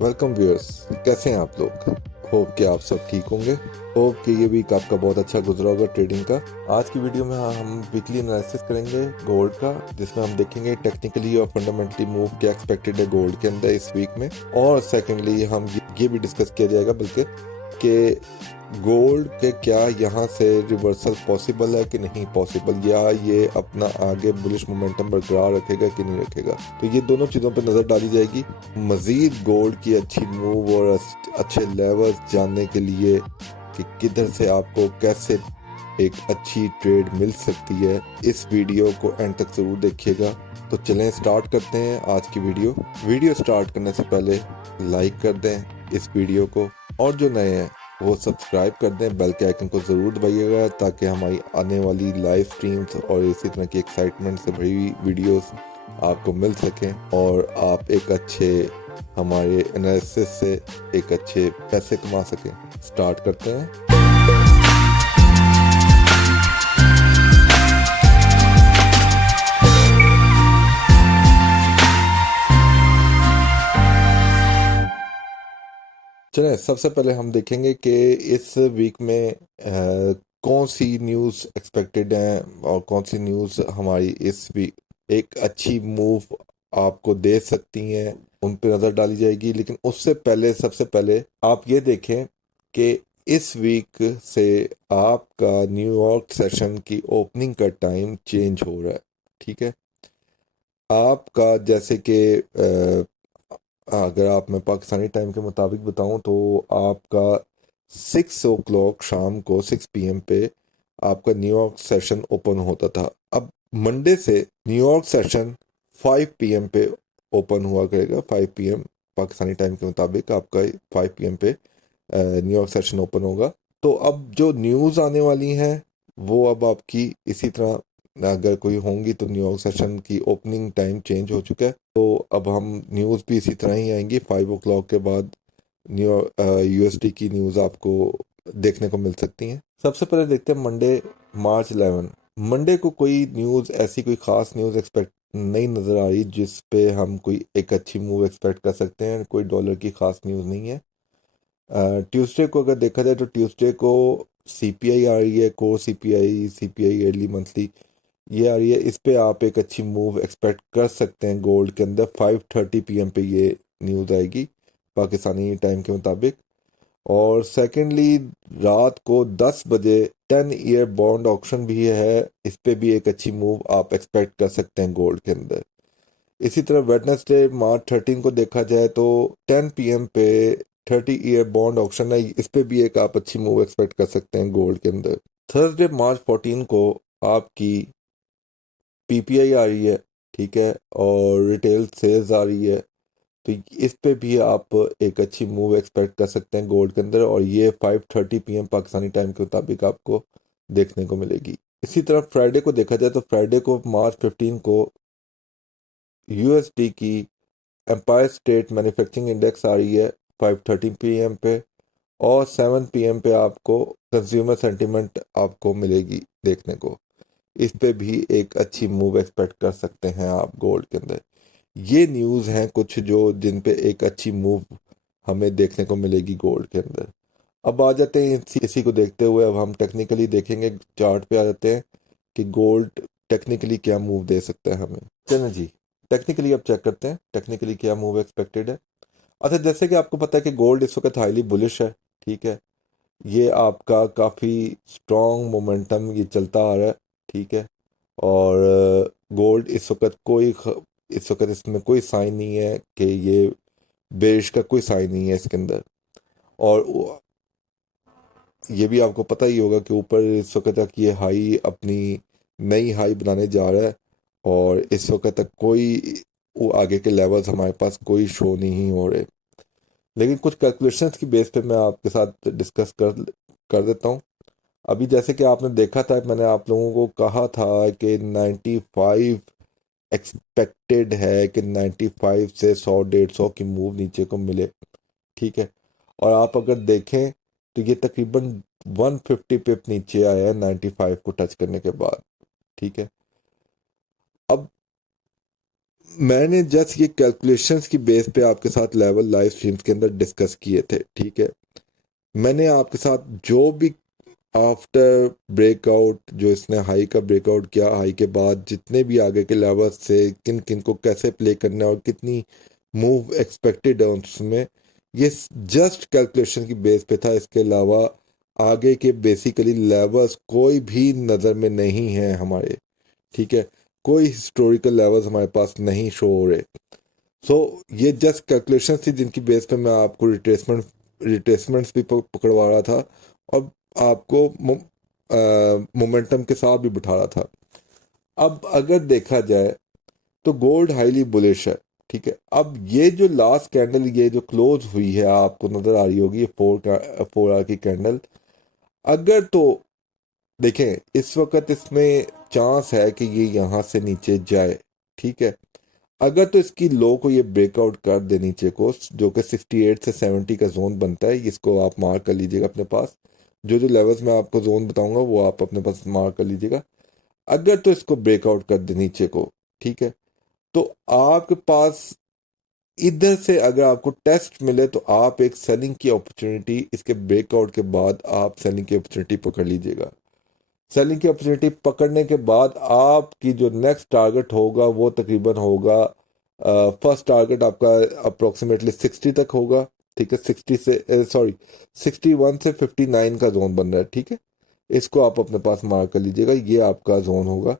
Welcome viewers, कैसे हैं आप लोग। होप कि आप सब ठीक होंगे। होप कि ये वीक आपका बहुत अच्छा गुजरा होगा ट्रेडिंग का। आज की वीडियो में हम वीकली एनालिसिस करेंगे गोल्ड का, जिसमें हम देखेंगे टेक्निकली और फंडामेंटली मूव क्या एक्सपेक्टेड है गोल्ड के अंदर इस वीक में। और सेकेंडली हम ये भी डिस्कस किया जाएगा बल्कि कि गोल्ड के क्या यहाँ से रिवर्सल पॉसिबल है कि नहीं पॉसिबल, या ये अपना आगे बुलिश मोमेंटम बरकरार रखेगा कि नहीं रखेगा। तो ये दोनों चीज़ों पर नज़र डाली जाएगी। मज़ीद गोल्ड की अच्छी मूव और अच्छे लेवल्स जानने के लिए कि किधर से आपको कैसे एक अच्छी ट्रेड मिल सकती है, इस वीडियो को एंड तक ज़रूर देखिएगा। तो चलें स्टार्ट करते हैं आज की वीडियो स्टार्ट करने से पहले लाइक कर दें इस वीडियो को, और जो नए हैं वो सब्सक्राइब कर दें, बेल के आइकन को ज़रूर दबाइएगा ताकि हमारी आने वाली लाइव स्ट्रीम्स और इसी तरह की एक्साइटमेंट से भरी हुई वीडियोस आपको मिल सकें और आप एक अच्छे हमारे एनालिसिस से एक अच्छे पैसे कमा सकें। स्टार्ट करते हैं। चलें, सबसे पहले हम देखेंगे कि इस वीक में कौन सी न्यूज़ एक्सपेक्टेड हैं और कौन सी न्यूज़ हमारी इस वीक एक अच्छी मूव आपको दे सकती हैं, उन पर नज़र डाली जाएगी। लेकिन उससे पहले सबसे पहले आप ये देखें कि इस वीक से आपका न्यूयॉर्क सेशन की ओपनिंग का टाइम चेंज हो रहा है। ठीक है, आपका जैसे कि अगर आप मैं पाकिस्तानी टाइम के मुताबिक बताऊं तो आपका 6 o'clock शाम को 6 PM पे आपका न्यूयॉर्क सेशन ओपन होता था। अब मंडे से न्यूयॉर्क सेशन 5 PM पे ओपन हुआ करेगा। 5 PM पाकिस्तानी टाइम के मुताबिक आपका 5 PM पे न्यूयॉर्क सेशन ओपन होगा। तो अब जो न्यूज़ आने वाली हैं वो अब आपकी इसी तरह अगर कोई होंगी तो न्यूयॉर्क सेशन की ओपनिंग टाइम चेंज हो चुका है, तो अब हम न्यूज़ भी इसी तरह ही आएंगी। 5 o'clock के बाद यूएसडी की न्यूज़ आपको देखने को मिल सकती हैं। सबसे पहले देखते हैं मंडे March 11। मंडे को कोई न्यूज़ ऐसी कोई ख़ास न्यूज़ एक्सपेक्ट नहीं नज़र आ रही जिस पे हम कोई एक अच्छी मूव एक्सपेक्ट कर सकते हैं। कोई डॉलर की ख़ास न्यूज़ नहीं है। ट्यूसडे को अगर देखा जाए तो ट्यूसडे को सीपीआई आ रही है, कोर सीपीआई अर्ली मंथली ये आ रही है। इस पे आप एक अच्छी मूव एक्सपेक्ट कर सकते हैं गोल्ड के अंदर। 5:30 PM पे ये न्यूज़ आएगी पाकिस्तानी टाइम के मुताबिक। और सेकेंडली रात को 10 बजे 10 ईयर बॉन्ड ऑक्शन भी है, इस पे भी एक अच्छी मूव आप एक्सपेक्ट कर सकते हैं गोल्ड के अंदर। इसी तरह वेडनेसडे March 13 को देखा जाए तो 10 PM पे 30 ईयर बॉन्ड ऑक्शन है, इस पे भी एक आप अच्छी मूव एक्सपेक्ट कर सकते हैं गोल्ड के अंदर। थर्सडे March 14 को आपकी पीपीआई आ रही है, ठीक है, और रिटेल सेल्स आ रही है, तो इस पे भी आप एक अच्छी मूव एक्सपेक्ट कर सकते हैं गोल्ड के अंदर, और ये 5:30 PM पाकिस्तानी टाइम के मुताबिक आपको देखने को मिलेगी। इसी तरह फ्राइडे को देखा जाए तो फ्राइडे को March 15 को यूएसडी की एम्पायर स्टेट मैन्युफैक्चरिंग इंडेक्स आ रही है 5:30 PM पे, और 7 PM पे आपको कंज्यूमर सेंटिमेंट आपको मिलेगी देखने को। इस पे भी एक अच्छी मूव एक्सपेक्ट कर सकते हैं आप गोल्ड के अंदर। ये न्यूज़ हैं कुछ जो जिन पे एक अच्छी मूव हमें देखने को मिलेगी गोल्ड के अंदर। अब आ जाते हैं इसी को देखते हुए अब हम टेक्निकली देखेंगे, चार्ट पे आ जाते हैं कि गोल्ड टेक्निकली क्या मूव दे सकता है हमें। चलें जी, टेक्निकली अब चेक करते हैं टेक्निकली क्या मूव एक्सपेक्टेड है। अच्छा, जैसे कि आपको पता है कि गोल्ड इस वक्त हाईली बुलिश है, ठीक है, ये आपका काफ़ी स्ट्रॉन्ग मोमेंटम ये चलता आ रहा है, ठीक है। और गोल्ड इस वक्त इसमें कोई साइन नहीं है कि ये बेरिश का कोई साइन नहीं है इसके अंदर। और ये भी आपको पता ही होगा कि ऊपर इस वक्त तक ये हाई अपनी नई हाई बनाने जा रहा है, और इस वक्त तक कोई वो आगे के लेवल्स हमारे पास कोई शो नहीं हो रहे। लेकिन कुछ कैलकुलेशंस की बेस पे मैं आपके साथ डिस्कस कर देता हूँ। अभी जैसे कि आपने देखा था, मैंने आप लोगों को कहा था कि 95 एक्सपेक्टेड है कि 95 से 100-150 की मूव नीचे को मिले, ठीक है। और आप अगर देखें तो ये तकरीबन 150 पिप नीचे आया है 95 को टच करने के बाद, ठीक है। अब मैंने जस्ट ये कैलकुलेशंस की बेस पे आपके साथ लेवल लाइव स्ट्रीम्स के अंदर डिस्कस किए थे, ठीक है। मैंने आपके साथ जो भी आफ्टर ब्रेकआउट, जो इसने हाई का ब्रेकआउट किया, हाई के बाद जितने भी आगे के लेवल्स से किन किन को कैसे प्ले करना है और कितनी मूव एक्सपेक्टेड है उसमें, ये जस्ट कैलकुलेशन की बेस पे था। इसके अलावा आगे के बेसिकली लेवल्स कोई भी नज़र में नहीं है हमारे, ठीक है। कोई हिस्टोरिकल लेवल्स हमारे पास नहीं शो हो रहे। सो ये जस्ट कैलकुलेशन थी जिनकी बेस पे मैं आपको रिट्रेसमेंट्स भी पकड़वा रहा था और आपको मोमेंटम के साथ भी बिठा रहा था। अब अगर देखा जाए तो गोल्ड हाईली बुलिश है, ठीक है। अब ये जो लास्ट कैंडल, ये जो क्लोज हुई है, आपको नजर आ रही होगी, ये 4 आवर की कैंडल। अगर तो देखें, इस वक्त इसमें चांस है कि ये यहाँ से नीचे जाए, ठीक है। अगर तो इसकी लो को ये ब्रेकआउट कर दे नीचे को, जो कि 68 से 70 का जोन बनता है, इसको आप मार्क कर लीजिएगा अपने पास। जो जो लेवल्स मैं आपको जोन बताऊंगा वो आप अपने पास मार्क कर लीजिएगा। अगर तो इसको ब्रेकआउट कर दे नीचे को, ठीक है, तो आपके पास इधर से अगर आपको टेस्ट मिले तो आप एक सेलिंग की अपॉर्चुनिटी, इसके ब्रेकआउट के बाद आप सेलिंग की अपॉर्चुनिटी पकड़ लीजिएगा। सेलिंग की अपॉर्चुनिटी पकड़ने के बाद आपकी जो नेक्स्ट टारगेट होगा वो तकरीबन होगा, फर्स्ट टारगेट आपका अप्रोक्सीमेटली 60 तक होगा, ठीक है। 60 से सॉरी 61 से 59 का जोन बन रहा है, ठीक है। इसको आप अपने पास मार्क कर लीजिएगा, ये आपका जोन होगा।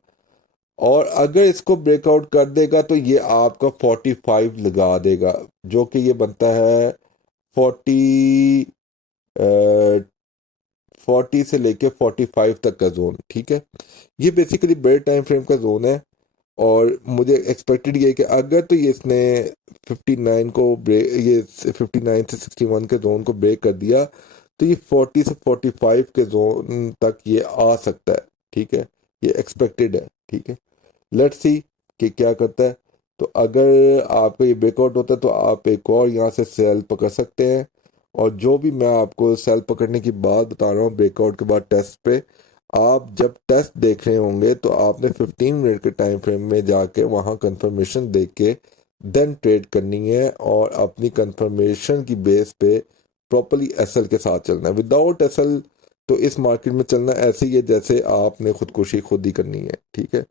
और अगर इसको ब्रेकआउट कर देगा तो ये आपका 45 लगा देगा, जो कि ये बनता है 40 40 से लेके 45 तक का जोन, ठीक है। ये बेसिकली बड़े टाइम फ्रेम का जोन है। और मुझे एक्सपेक्टेड ये है कि अगर तो ये इसने 59 को ब्रेक, ये 59 से 61 के जोन को ब्रेक कर दिया तो ये 40 से 45 के जोन तक ये आ सकता है, ठीक है। ये एक्सपेक्टेड है, ठीक है। लेट्स सी कि क्या करता है। तो अगर आपका ये ब्रेकआउट होता है तो आप एक और यहाँ से सेल पकड़ सकते हैं। और जो भी मैं आपको सेल पकड़ने की बात बता रहा हूँ ब्रेकआउट के बाद टेस्ट पे, आप जब टेस्ट देख रहे होंगे तो आपने 15 मिनट के टाइम फ्रेम में जाके वहाँ कंफर्मेशन देख के देन ट्रेड करनी है और अपनी कंफर्मेशन की बेस पे प्रॉपरली एसएल के साथ चलना है। विदाउट एसएल तो इस मार्केट में चलना ऐसे ही है जैसे आपने खुदकुशी खुद ही करनी है, ठीक है।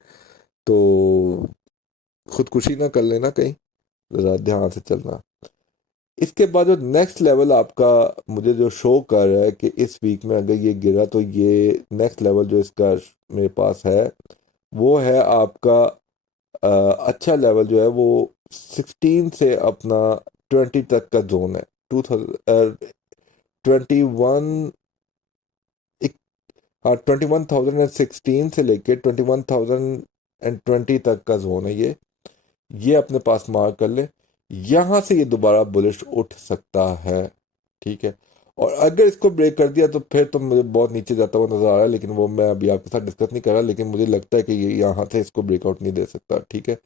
तो खुदकुशी ना कर लेना कहीं, ज़रा ध्यान से चलना। इसके बाद जो नेक्स्ट लेवल आपका मुझे जो शो कर रहा है कि इस वीक में अगर ये गिरा तो ये नेक्स्ट लेवल जो इसका मेरे पास है वो है आपका अच्छा लेवल जो है वो 16 से अपना 20 तक का जोन है। 2021, हाँ 21,016 से लेके 21,020 तक का जोन है ये अपने पास मार्क कर ले। यहाँ से ये दोबारा बुलिश उठ सकता है, ठीक है। और अगर इसको ब्रेक कर दिया तो फिर तो मुझे बहुत नीचे जाता हुआ नजर आ रहा है, लेकिन वो मैं अभी आपके साथ डिस्कस नहीं कर रहा, लेकिन मुझे लगता है कि ये यहाँ से इसको ब्रेकआउट नहीं दे सकता, ठीक है।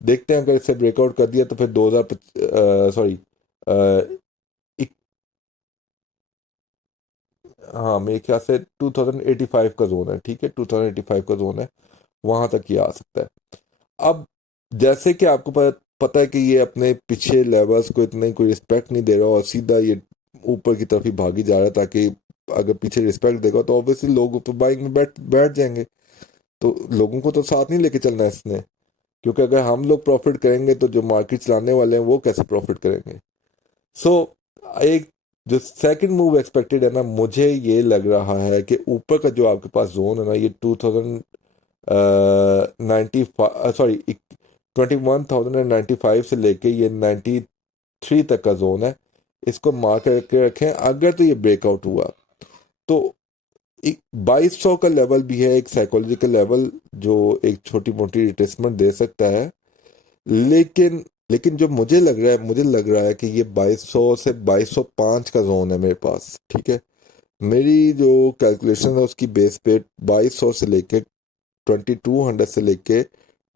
देखते हैं, अगर इससे ब्रेकआउट कर दिया तो फिर 2000 सॉरी हाँ मेरे ख्याल से 2085 का जोन है, ठीक है। 2085 का जोन है, वहां तक ये आ सकता है। अब जैसे कि आपको पता है कि ये अपने पीछे लेवल्स को इतने कोई रिस्पेक्ट नहीं दे रहा और सीधा ये ऊपर की तरफ ही भागी जा रहा है, ताकि अगर पीछे रिस्पेक्ट देगा तो ऑब्वियसली लोग तो बाइक में बैठ बैठ जाएंगे। तो लोगों को तो साथ नहीं लेके चलना है इसने, क्योंकि अगर हम लोग प्रॉफिट करेंगे तो जो मार्केट चलाने वाले हैं वो कैसे प्रॉफिट करेंगे। सो एक जो सेकंड मूव एक्सपेक्टेड है ना, मुझे ये लग रहा है कि ऊपर का जो आपके पास जोन है ना, ये 2095 सॉरी 21,095 से लेके ये 93 तक का जोन है। इसको मार्क करके रखें। अगर तो ये ब्रेकआउट हुआ तो 2200 का लेवल भी है, एक साइकोलॉजिकल लेवल जो एक छोटी मोटी रिट्रेसमेंट दे सकता है। लेकिन लेकिन जो मुझे लग रहा है कि ये 2200 से 2205 का जोन है मेरे पास, ठीक है। मेरी जो कैलकुलेशन है उसकी बेस पे 2200 से लेके 2200 से लेके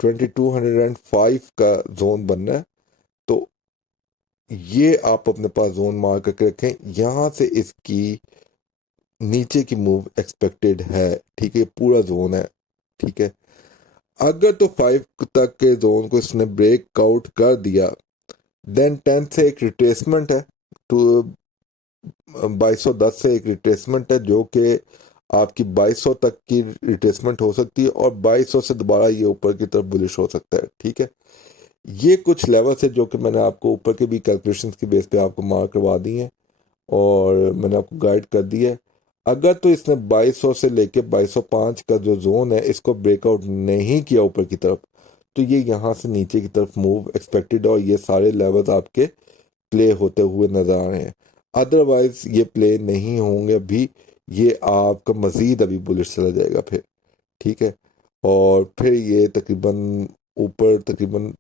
2205 का जोन बनना है। तो ये आप अपने पास जोन मार्क करके रखें, यहाँ से इसकी नीचे की मूव एक्सपेक्टेड है, ठीक है। पूरा जोन है, ठीक है। अगर तो 5 तक के जोन को इसने ब्रेकआउट कर दिया, देन 10 से एक रिट्रेसमेंट है, टू 2210 से एक रिट्रेसमेंट है जो कि आपकी 2200 तक की रिट्रेसमेंट हो सकती है, और 2200 से दोबारा ये ऊपर की तरफ बुलिश हो सकता है। ठीक है, ये कुछ लेवल्स है जो कि मैंने आपको ऊपर के भी कैलकुलेशंस की बेस पे आपको मार्क करवा दी हैं और मैंने आपको गाइड कर दी है। अगर तो इसने 2200 से लेके 2205 का जो जोन है इसको ब्रेकआउट नहीं किया ऊपर की तरफ, तो ये यहाँ से नीचे की तरफ मूव एक्सपेक्टेड है, और ये सारे लेवल्स आपके प्ले होते हुए नजर आ रहे हैं। अदरवाइज ये प्ले नहीं होंगे अभी, ये आपका मजीद अभी बुलिश चला जाएगा फिर। ठीक है, और फिर ये तकरीबन ऊपर तकरीबन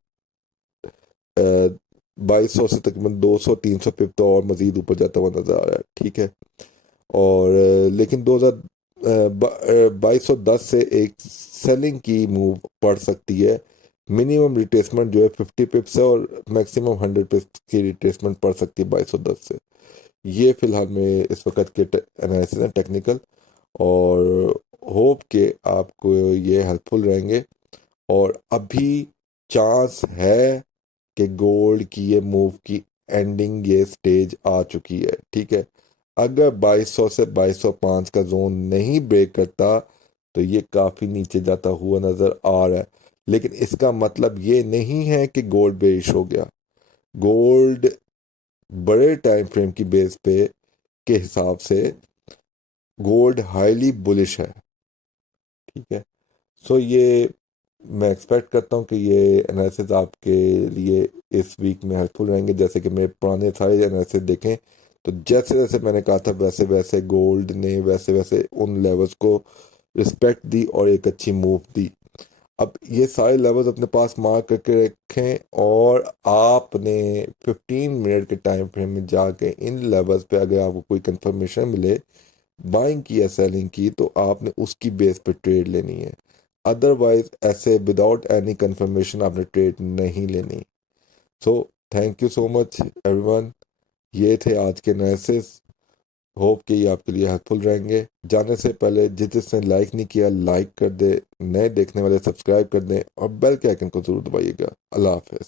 2200 से तकरीबन 200-300 पिप तो और मजीद ऊपर जाता हुआ नजर आ रहा है। ठीक है, और लेकिन 2210 से एक सेलिंग की मूव पड़ सकती है। मिनिमम रिट्रेसमेंट जो है 50 पिप्स है और मैक्सिमम 100 पिप्स की रिट्रेसमेंट पड़ सकती है 2210 से। ये फिलहाल में इस वक्त के एनालिसिस है टेक्निकल, और होप के आपको ये हेल्पफुल रहेंगे। और अभी चांस है कि गोल्ड की ये मूव की एंडिंग ये स्टेज आ चुकी है। ठीक है, अगर 2200 से 2205 का जोन नहीं ब्रेक करता तो ये काफ़ी नीचे जाता हुआ नज़र आ रहा है, लेकिन इसका मतलब ये नहीं है कि गोल्ड बेरिश हो गया। गोल्ड बड़े टाइम फ्रेम की बेस पे के हिसाब से गोल्ड हाईली बुलिश है। ठीक है, सो ये मैं एक्सपेक्ट करता हूँ कि ये एनालिसिस आपके लिए इस वीक में हेल्पफुल रहेंगे। जैसे कि मेरे पुराने सारे एनालिसिस देखें तो जैसे जैसे मैंने कहा था वैसे वैसे गोल्ड ने वैसे वैसे उन लेवल्स को रिस्पेक्ट दी और एक अच्छी मूव दी। अब ये सारे लेवल्स अपने पास मार्क करके रखें, और आपने 15 मिनट के टाइम फ्रेम में जाके इन लेवल्स पे अगर आपको कोई कंफर्मेशन मिले बाइंग की या सेलिंग की, तो आपने उसकी बेस पे ट्रेड लेनी है। अदरवाइज ऐसे विदाउट एनी कंफर्मेशन आपने ट्रेड नहीं लेनी। So thank you so much everyone, ये थे आज के एनालिसिस। होप कि ये आपके लिए हेल्पफुल रहेंगे। जाने से पहले जिसने लाइक नहीं किया लाइक कर दे, नए देखने वाले सब्सक्राइब कर दें और बेल के आइकन को जरूर दबाइएगा। अल्लाह हाफिज।